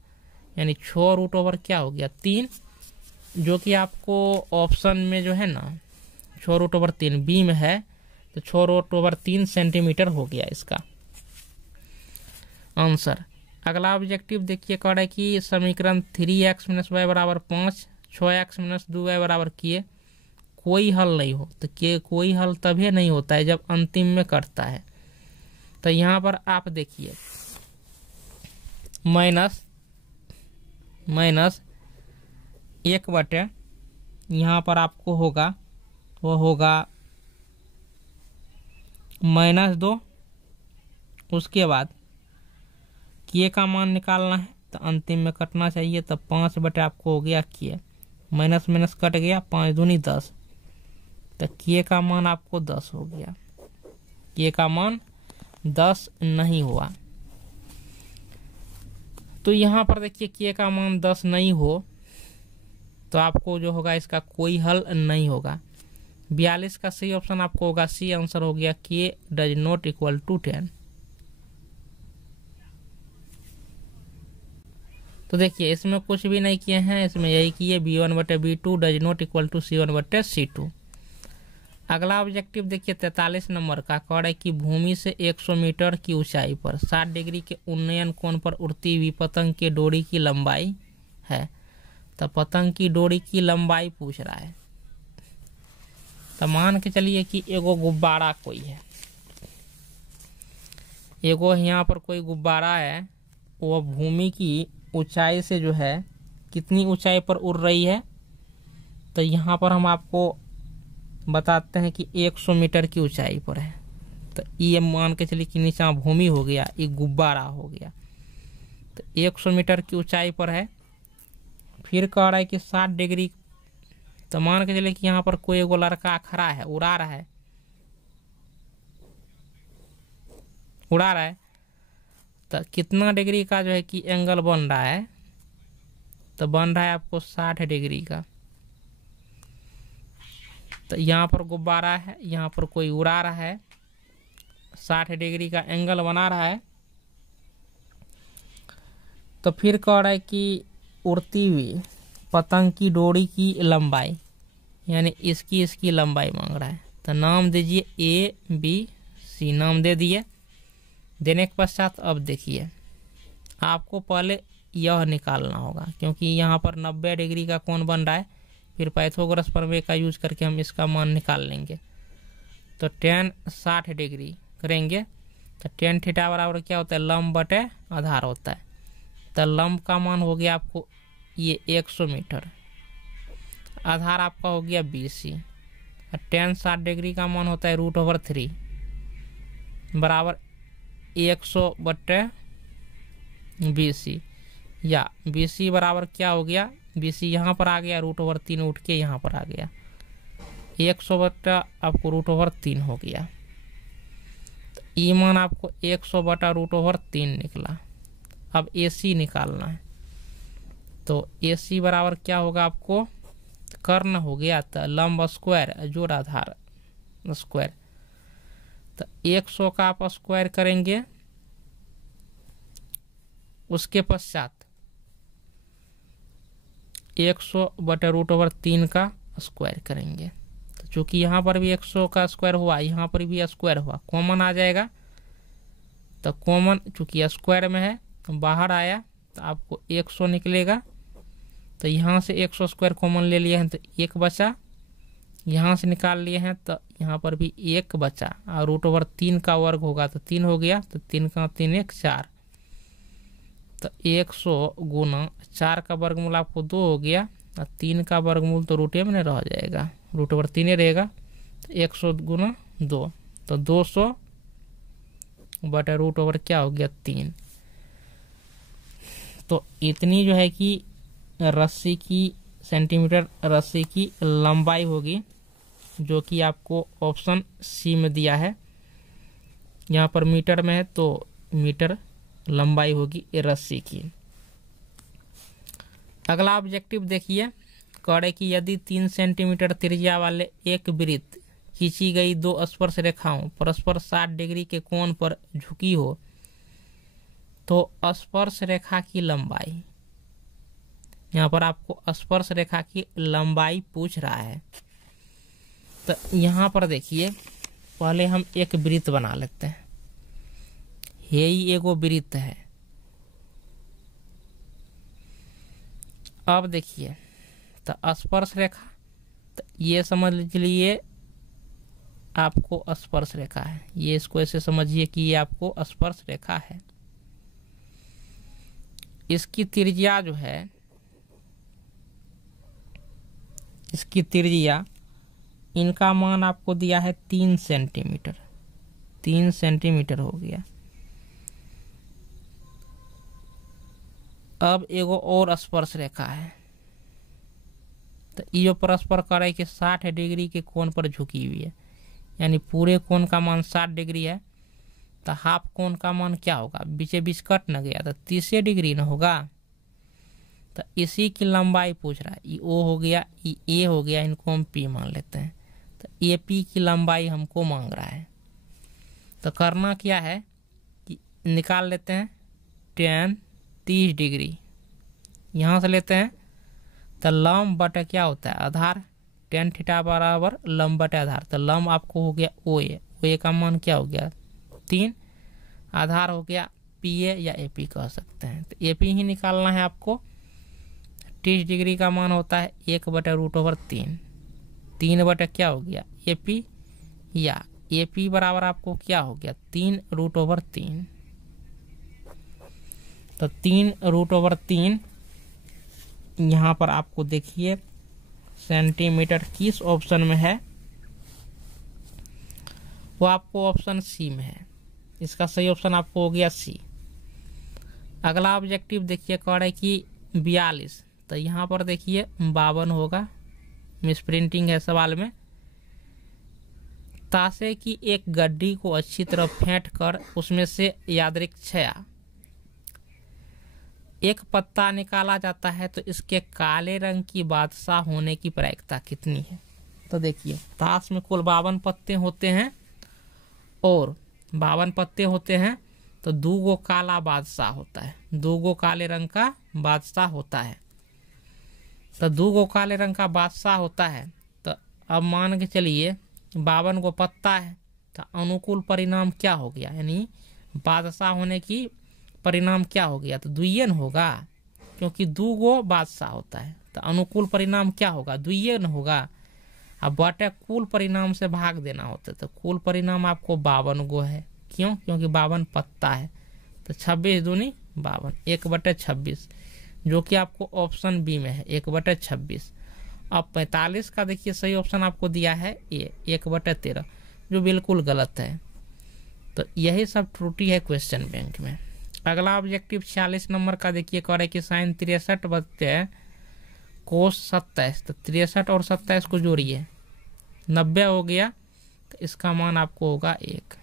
यानी 6 √ क्या हो गया 3, जो कि आपको ऑप्शन में जो है ना 6√3 बी में है, तो 6√3 सेंटीमीटर हो गया इसका आंसर। अगला ऑब्जेक्टिव देखिए कह रहा है कि समीकरण 3x - y = 5, 6x - 2y = किए कोई हल नहीं हो, तो कोई हल तभी नहीं होता है जब अंतिम में कटता है। तो यहाँ पर आप देखिए माइनस 1 बटे यहाँ पर आपको होगा वो होगा -2, उसके बाद k का मान निकालना है तो अंतिम में कटना चाहिए, तो 5 बटे आपको हो गया k, माइनस कट गया, 5 दूनी 10, तो k का मान आपको 10 हो गया, k का मान 10 नहीं हुआ। तो यहाँ पर देखिए k का मान 10 नहीं हो तो आपको जो होगा इसका कोई हल नहीं होगा। 42 का सही ऑप्शन आपको होगा सी, आंसर हो गया k does not equal to 10। तो देखिए इसमें कुछ भी नहीं किए हैं, इसमें यही किए b1/b2 does not equal to c1/c2। अगला ऑब्जेक्टिव देखिए 43 नंबर का कह रहा है कि भूमि से 100 मीटर की ऊंचाई पर 60 डिग्री के उन्नयन कोण पर उड़ती हुई पतंग के डोरी की लंबाई है। तो पतंग की डोरी की लंबाई पूछ रहा है, तो मान के चलिए कि एगो गुब्बारा कोई है, एगो यहाँ पर कोई गुब्बारा है, वो भूमि की ऊंचाई से जो है कितनी ऊंचाई पर उड़ रही है, तो यहाँ पर हम आपको बताते हैं कि 100 मीटर की ऊंचाई पर है। तो ये मान के चलिए कि नीचे भूमि हो गया, ये गुब्बारा हो गया, तो 100 मीटर की ऊंचाई पर है। फिर कह रहा है कि 60 डिग्री, तो मान के चलिए कि यहाँ पर कोई एगो लड़का खड़ा है, उड़ा रहा है, तो कितना डिग्री का जो है कि एंगल बन रहा है, तो बन रहा है आपको 60 डिग्री का। तो यहाँ पर गुब्बारा है, यहाँ पर कोई उड़ा रहा है, 60 डिग्री का एंगल बना रहा है। तो फिर कह रहा है कि उड़ती हुई पतंग की डोरी की लंबाई, यानी इसकी लंबाई मांग रहा है। तो नाम दीजिए ABC, नाम दे दिए। देने के पश्चात अब देखिए, आपको पहले यह निकालना होगा, क्योंकि यहाँ पर 90 डिग्री का कोण बन रहा है। फिर पाइथागोरस प्रमेय का यूज करके हम इसका मान निकाल लेंगे। तो tan 60 डिग्री करेंगे, तो tan थीटा बराबर क्या होता है, लंब बटे आधार होता है। तो लंब का मान हो गया आपको ये 100 मीटर, आधार आपका हो गया BC, और tan 60 डिग्री का मान होता है √3 बराबर 100 बटे BC, या BC बराबर क्या हो गया, BC यहाँ पर आ गया, √3 उठ के यहाँ पर आ गया, 100 बटा आपको √3 हो गया। तो ये मान आपको 100 बटा √3 निकला। अब AC निकालना है, तो AC बराबर क्या होगा, आपको कर्ण हो गया, तो लंब स्क्वायर जोड़ आधार स्क्वायर। तो 100 का आप स्क्वायर करेंगे, उसके पश्चात 100 बटे √3 का स्क्वायर करेंगे। तो चूंकि यहाँ पर भी 100 का स्क्वायर हुआ, यहाँ पर भी स्क्वायर हुआ, कॉमन आ जाएगा। तो कॉमन चूंकि स्क्वायर में है, बाहर आया तो आपको 100 निकलेगा। तो यहाँ से 100 स्क्वायर कॉमन ले लिए हैं, तो 1 बचा, यहाँ से निकाल लिए हैं तो यहाँ पर भी 1 बचा, और √3 का वर्ग होगा तो 3 हो गया, तो 3 का 3 1 4। तो 100 गुना 4 का वर्गमूल आपको 2 हो गया, और 3 का वर्गमूल तो √में नहीं रह जाएगा, √3 रहेगा। तो 100 गुना 2, तो 200 बटे √ क्या हो गया 3। तो इतनी जो है कि रस्सी की सेंटीमीटर रस्सी की लंबाई होगी, जो कि आपको ऑप्शन C में दिया है। यहाँ पर मीटर में है तो मीटर लंबाई होगी रस्सी की। अगला ऑब्जेक्टिव देखिए, कह रहे कि यदि 3 सेंटीमीटर त्रिज्या वाले एक वृत्त खींची गई 2 स्पर्श रेखाओं परस्पर 60 डिग्री के कोण पर झुकी हो, तो स्पर्श रेखा की लंबाई, यहाँ पर आपको स्पर्श रेखा की लंबाई पूछ रहा है। तो यहाँ पर देखिए, पहले हम एक वृत्त बना लेते हैं। यही एगो वृत्त है। अब देखिए, तो स्पर्श रेखा, तो ये समझ लीजिए आपको स्पर्श रेखा है, ये इसको ऐसे समझिए कि ये आपको स्पर्श रेखा है। इसकी त्रिज्या जो है, इसकी त्रिज्या, इनका मान आपको दिया है 3 सेंटीमीटर, 3 सेंटीमीटर हो गया। अब एगो और स्पर्श रेखा है, तो ये परस्पर करे कि 60 डिग्री के कोण पर झुकी हुई है, यानी पूरे कोण का मान 60 डिग्री है। तो हाफ कोण का मान क्या होगा, बीचे बीच कट न गया तो 30 डिग्री न होगा। तो इसी की लंबाई पूछ रहा है, ये O हो गया, ये A हो गया, इनको हम P मान लेते हैं। तो AP की लंबाई हमको मांग रहा है। तो करना क्या है कि निकाल लेते हैं tan 30 डिग्री, यहाँ से लेते हैं। तो लंब बटे क्या होता है, आधार, tan थीटा बराबर लंब बटे आधार। तो लंब आपको हो गया OA का मान क्या हो गया 3, आधार हो गया PA या AP कह सकते हैं। तो AP ही निकालना है आपको। 30 डिग्री का मान होता है 1 बटे √3, 3 बटे क्या हो गया AP या ए पी बराबर आपको क्या हो गया 3√3। तो 3√3 यहाँ पर आपको देखिए सेंटीमीटर किस ऑप्शन में है, वो आपको ऑप्शन सी में है। इसका सही ऑप्शन आपको हो गया सी। अगला ऑब्जेक्टिव देखिए कह रहा है कि 42, तो यहाँ पर देखिए 52 होगा, मिसप्रिंटिंग है सवाल में। ताशे की एक गड्डी को अच्छी तरह फेंट कर उसमें से यादृच्छया एक पत्ता निकाला जाता है तो इसके काले रंग की बादशाह होने की प्रायिकता कितनी है। तो देखिए ताश में कुल 52 पत्ते होते हैं और 52 पत्ते होते हैं, तो 2 काला बादशाह होता है, 2 काले रंग का बादशाह होता है। तो 2 काले रंग का बादशाह होता है, तो अब मान के चलिए 52 पत्ता है, तो अनुकूल परिणाम क्या हो गया, यानी बादशाह होने की परिणाम क्या हो गया, तो द्वियन होगा, क्योंकि 2 बादशाह होता है। तो अनुकूल परिणाम क्या होगा, द्वियन होगा। अब बटे कुल परिणाम से भाग देना होता है, तो कुल परिणाम आपको 52 है। क्यों, क्योंकि 52 पत्ता है। तो 26 दूनी 52, 1/26, जो कि आपको ऑप्शन बी में है 1/26। अब 45 का देखिए सही ऑप्शन आपको दिया है ए 1/13, जो बिल्कुल गलत है। तो यही सब त्रुटि है क्वेश्चन बैंक में। अगला ऑब्जेक्टिव 46 नंबर का देखिए कह रहे कि साइन 63 बचते कोस 27, तो 63 और 27 को जोड़िए 90 हो गया, तो इसका मान आपको होगा 1।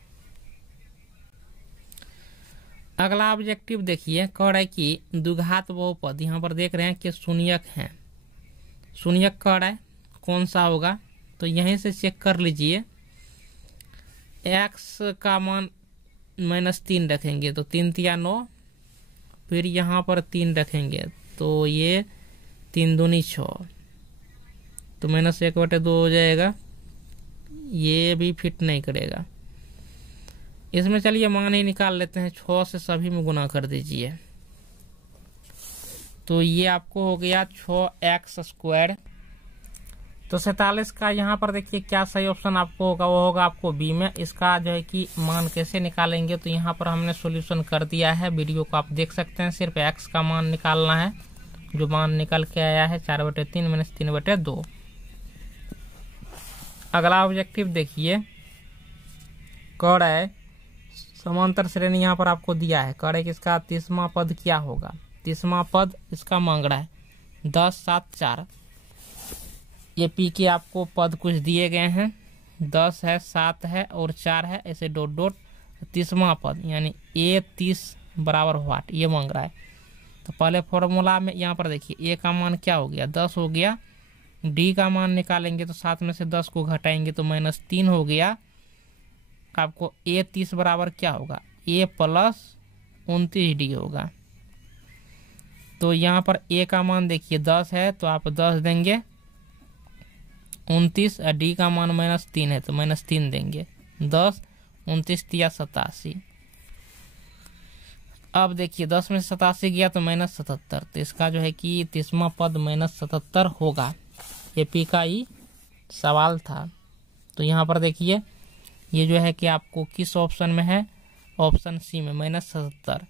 अगला ऑब्जेक्टिव देखिए कह रहा है कि द्विघात बहुपद, यहाँ पर देख रहे हैं कि शून्यक है, शून्यक कह रहा है कौन सा होगा, तो यहीं से चेक कर लीजिए। x का मान -3 रखेंगे तो 3 तिया 9, फिर यहाँ पर 3 रखेंगे तो ये 3 दूनी 6, तो -1/2 हो जाएगा, ये भी फिट नहीं करेगा। इसमें चलिए मान ही निकाल लेते हैं, 6 से सभी में गुना कर दीजिए, तो ये आपको हो गया 6x²। तो 47 का यहाँ पर देखिए क्या सही ऑप्शन आपको होगा, वो होगा आपको बी में। इसका जो है कि मान कैसे निकालेंगे, तो यहाँ पर हमने सॉल्यूशन कर दिया है, वीडियो को आप देख सकते हैं। सिर्फ x का मान निकालना है, जो मान निकल के आया है 4/3 - 3/2। अगला ऑब्जेक्टिव देखिए कह रहा है समांतर श्रेणी यहाँ पर आपको दिया है, कह रहा है कि इसका 30वां पद क्या होगा। 30वां पद इसका मांग रहा है 10, 7, 4। ये पी के आपको पद कुछ दिए गए हैं, 10 है, 7 है और 4 है, ऐसे डॉट डॉट 30वां पद यानी a 30 बराबर व्हाट, ये मांग रहा है। तो पहले फॉर्मूला में यहाँ पर देखिए a का मान क्या हो गया 10 हो गया, d का मान निकालेंगे तो 7 में से 10 को घटाएंगे तो -3 हो गया। आपको a 30 बराबर क्या होगा, a + 29d होगा। तो यहाँ पर a का मान देखिए 10 है तो आप 10 देंगे, 29 और डी का मान -3 है तो -3 देंगे, 10, 29 तिया 87। अब देखिए 10 में से 87 गया तो -77, तो इसका जो है कि 30वां पद -77 होगा। एपी का ही सवाल था। तो यहाँ पर देखिए ये जो है कि आपको किस ऑप्शन में है, ऑप्शन सी में -77।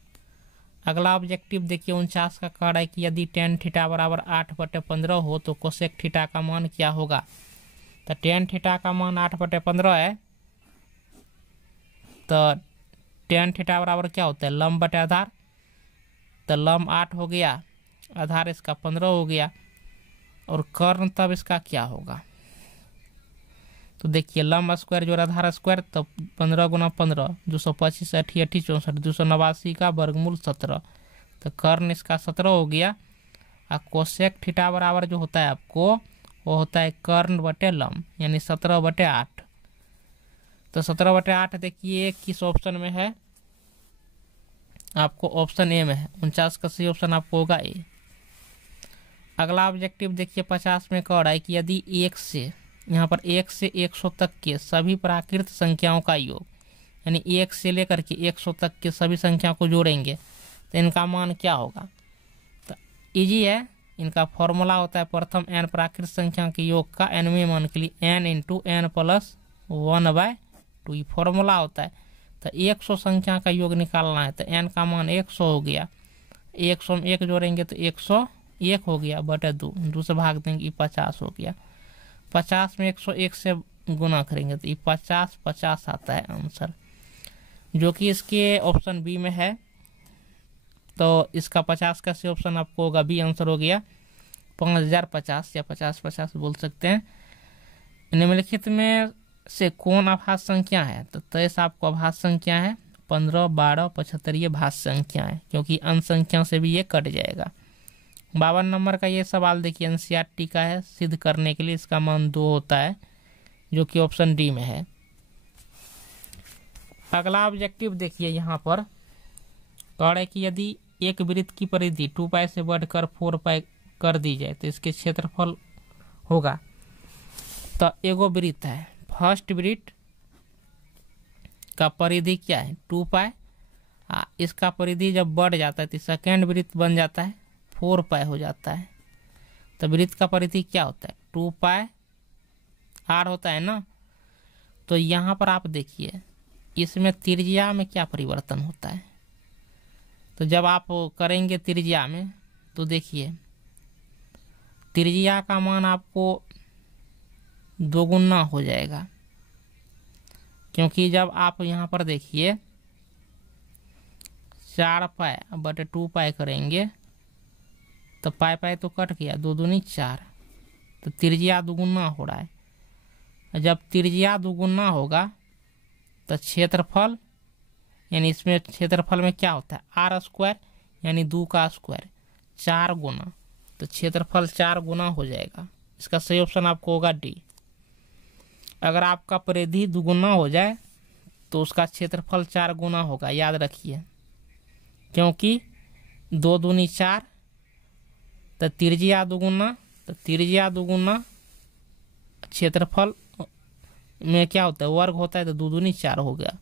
अगला ऑब्जेक्टिव देखिए 49 का कह रहा है कि यदि tan थीटा बराबर 8/15 हो तो कोसेक थीटा का मान क्या होगा। तो tan थीटा का मान 8/15 है, तो tan थीटा बराबर क्या होता है लंब बटे आधार, तो लंब 8 हो गया, आधार इसका 15 हो गया, और कर्ण तब इसका क्या होगा। तो देखिए लंब स्क्वायर जोड़ आधार स्क्वायर, तो 15 × 15 225, 80 80 64, 289 का वर्गमूल 17, तो कर्ण इसका 17 हो गया। और कोसेक थीटा बराबर जो होता है आपको वो होता है कर्ण बटे लंब, यानी 17/8। तो 17/8 देखिए किस ऑप्शन में है, आपको ऑप्शन ए में है। 49 का सही ऑप्शन आपको होगा ए। अगला ऑब्जेक्टिव देखिए 50 में कह रहा है कि यदि 1 से यहाँ पर 1 से 100 तक के सभी प्राकृत संख्याओं का योग, यानी 1 से लेकर के 100 तक के सभी संख्याओं को जोड़ेंगे तो इनका मान क्या होगा। तो इजी है, इनका फॉर्मूला होता है प्रथम n प्राकृत संख्या के योग का nवें मान के लिए n × n + 1/n 2। ये फॉर्मूला होता है। तो 100 संख्या का योग निकालना है तो n का मान 100 हो गया। 100 में 1 जोड़ेंगे तो 101 हो गया बटे 2 से भाग देंगे, ये 50 हो गया। 50 में 101 से गुना करेंगे तो ये 50 आता है आंसर, जो कि इसके ऑप्शन बी में है। तो इसका 50 का से ऑप्शन आपको होगा बी आंसर हो गया 5050 या 5050 बोल सकते हैं। निम्नलिखित में से कौन अभाज्य संख्या है? तो 23 आपको अभाज्य संख्या है, 15, 12, 75 ये भाज्य संख्या है, क्योंकि अंश संख्या से भी ये कट जाएगा। 52 नंबर का ये सवाल देखिए एनसीईआरटी का है। सिद्ध करने के लिए इसका मान 2 होता है, जो कि ऑप्शन डी में है। अगला ऑब्जेक्टिव देखिए, यहाँ पर कह रहा है कि यदि एक वृत्त की परिधि 2 पाई से बढ़कर 4 पाई कर दी जाए तो इसके क्षेत्रफल होगा। तो एगो वृत्त है, फर्स्ट वृत्त का परिधि क्या है 2 पाई, इसका परिधि जब बढ़ जाता है तो सेकेंड वृत्त बन जाता है 4 पाई हो जाता है। तो वृत्त का परिधि क्या होता है 2 पाई r होता है ना। तो यहाँ पर आप देखिए इसमें त्रिज्या में क्या परिवर्तन होता है। तो जब आप करेंगे त्रिज्या में तो देखिए त्रिज्या का मान आपको 2 गुना हो जाएगा, क्योंकि जब आप यहाँ पर देखिए 4 पाई बटे 2 पाई करेंगे तो पाई पाई तो कट गया, 2 दूनी 4, तो त्रिज्या 2 गुना हो रहा है। जब त्रिज्या 2 गुना होगा तो क्षेत्रफल, यानी इसमें क्षेत्रफल में क्या होता है आर स्क्वायर, यानी 2 का स्क्वायर 4 गुना, तो क्षेत्रफल 4 गुना हो जाएगा। इसका सही ऑप्शन आपको होगा डी। अगर आपका परिधि 2 गुना हो जाए तो उसका क्षेत्रफल 4 गुना होगा, याद रखिए, क्योंकि 2 दूनी 4, तो त्रिज्या 2 गुना, तो त्रिज्या 2 गुना क्षेत्रफल में क्या होता है वर्ग होता है, तो 2 दूनी 4 हो गया।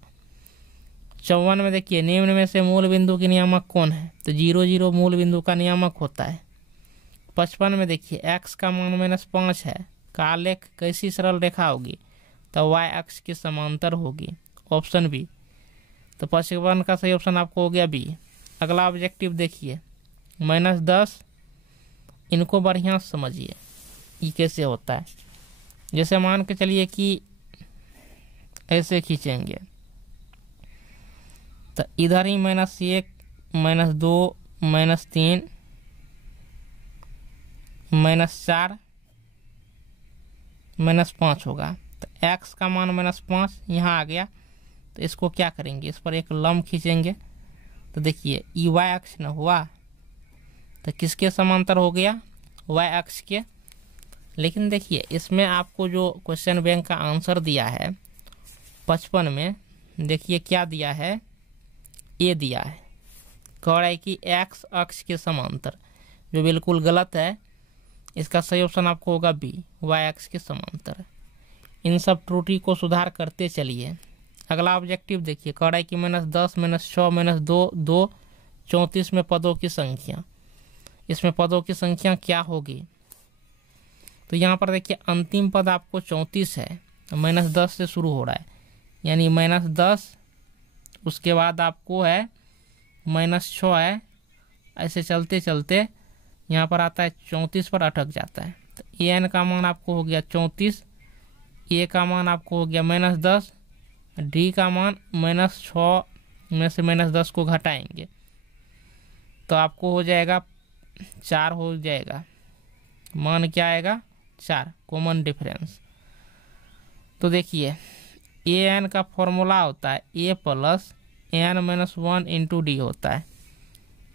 54 में देखिए निम्न में से मूल बिंदु की नियामक कौन है? तो 0 0 मूल बिंदु का नियामक होता है। 55 में देखिए x का मान -5 है, का आलेख कैसी सरल रेखा होगी? तो y अक्ष के समांतर होगी, ऑप्शन बी। तो 55 का सही ऑप्शन आपको हो गया बी। अगला ऑब्जेक्टिव देखिए -10, इनको बढ़िया समझिए ये कैसे होता है। जैसे मान के चलिए कि ऐसे खींचेंगे तो इधर ही -1, -2, -3, -4, -5 होगा। तो x का मान -5 यहाँ आ गया, तो इसको क्या करेंगे, इस पर एक लंब खींचेंगे। तो देखिए ई y अक्ष न हुआ, तो किसके समांतर हो गया y अक्ष के। लेकिन देखिए इसमें आपको जो क्वेश्चन बैंक का आंसर दिया है 55 में, देखिए क्या दिया है, ए दिया है, कह रहा है कि x अक्ष के समांतर, जो बिल्कुल गलत है। इसका सही ऑप्शन आपको होगा बी, y अक्ष के समांतर। इन सब त्रुटि को सुधार करते चलिए। अगला ऑब्जेक्टिव देखिए, कह रहा है कि -10, -6, -2, 2, 34 में पदों की संख्या। इसमें पदों की संख्या क्या होगी? तो यहाँ पर देखिए अंतिम पद आपको 34 है, -10 से शुरू हो रहा है, यानी -10, उसके बाद आपको है -6 है, ऐसे चलते चलते यहाँ पर आता है 34 पर अटक जाता है। तो ए एन का मान आपको हो गया 34, ए का मान आपको हो गया -10, डी का मान -6 में से -10 को घटाएंगे तो आपको हो जाएगा 4 हो जाएगा। मान क्या आएगा 4, कॉमन डिफरेंस। तो देखिए ए एन का फॉर्मूला होता है a + n-1 × d होता है।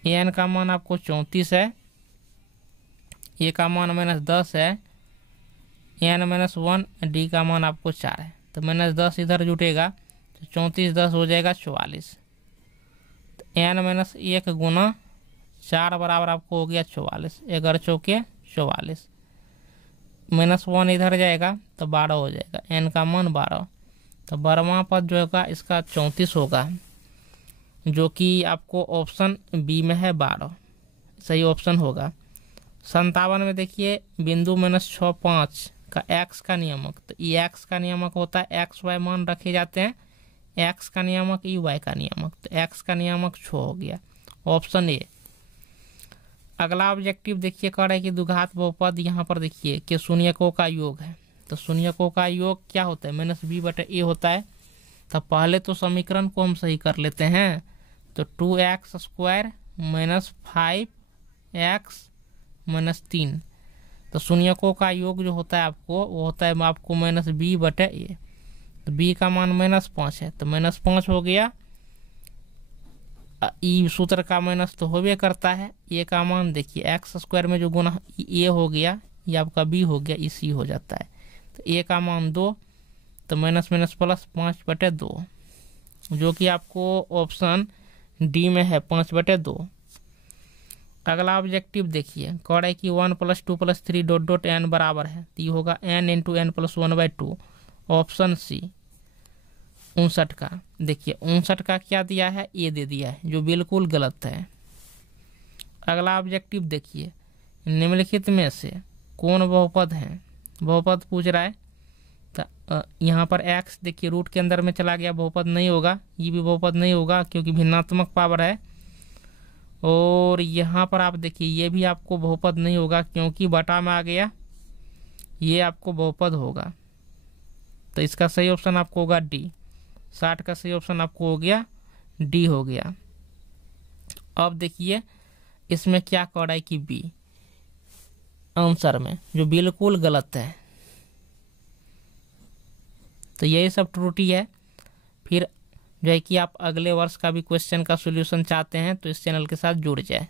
ए एन का मान आपको 34 है, ए का मान -10 है, n-1, डी का मान आपको 4 है। तो -10 इधर जुटेगा तो 34 10 हो जाएगा 44। तो n-1 गुना 4 बराबर आपको हो गया 44, 11 चौके 44, -1 इधर जाएगा तो 12 हो जाएगा, n का मान 12। तो 12वां पद जो होगा इसका 34 होगा, जो कि आपको ऑप्शन बी में है 12 सही ऑप्शन होगा। 57 में देखिए बिंदु -6, 5 का एक्स का नियामक, तो ई एक्स का नियामक होता है, एक्स वाई मान रखे जाते हैं, एक्स का नियामक ई वाई का नियामक, तो एक्स का नियामक 6 हो गया, ऑप्शन ए। अगला ऑब्जेक्टिव देखिए, कह रहा है कि द्विघात बहुपद, यहाँ पर देखिए कि शून्यकों का योग है, तो शून्यकों का योग क्या होता है, -b/a होता है। तो पहले तो समीकरण को हम सही कर लेते हैं, तो 2x² - 5x - 3, तो शून्यकों का योग जो होता है आपको, वो होता है आपको -b/a, तो b का मान -5 है, तो -5 हो गया। ई सूत्र का माइनस तो होबे करता है, ए का मान देखिए x² में जो गुना ए हो गया, ये आपका b हो गया, ई सी हो जाता है, तो ए का मान 2, तो माइनस माइनस प्लस 5/2, जो कि आपको ऑप्शन डी में है 5/2। अगला ऑब्जेक्टिव देखिए, कह रहा है कि 1 + 2 + 3 ... n बराबर है, तो ये होगा n × n + 1/2, ऑप्शन सी 59 का। देखिए 59 का क्या दिया है, ये दे दिया है, जो बिल्कुल गलत है। अगला ऑब्जेक्टिव देखिए, निम्नलिखित में से कौन बहुपद है, बहुपद पूछ रहा है। तो यहाँ पर x देखिए रूट के अंदर में चला गया, बहुपद नहीं होगा, ये भी बहुपद नहीं होगा क्योंकि भिन्नात्मक पावर है। और यहाँ पर आप देखिए ये भी आपको बहुपद नहीं होगा क्योंकि बटा में आ गया, ये आपको बहुपद होगा। तो इसका सही ऑप्शन आपको होगा डी, 60 का सही ऑप्शन आपको हो गया डी हो गया। अब देखिए इसमें क्या कह रहा है कि बी आंसर में, जो बिल्कुल गलत है। तो यही सब त्रुटि है। फिर जो है कि आप अगले वर्ष का भी क्वेश्चन का सॉल्यूशन चाहते हैं तो इस चैनल के साथ जुड़ जाए।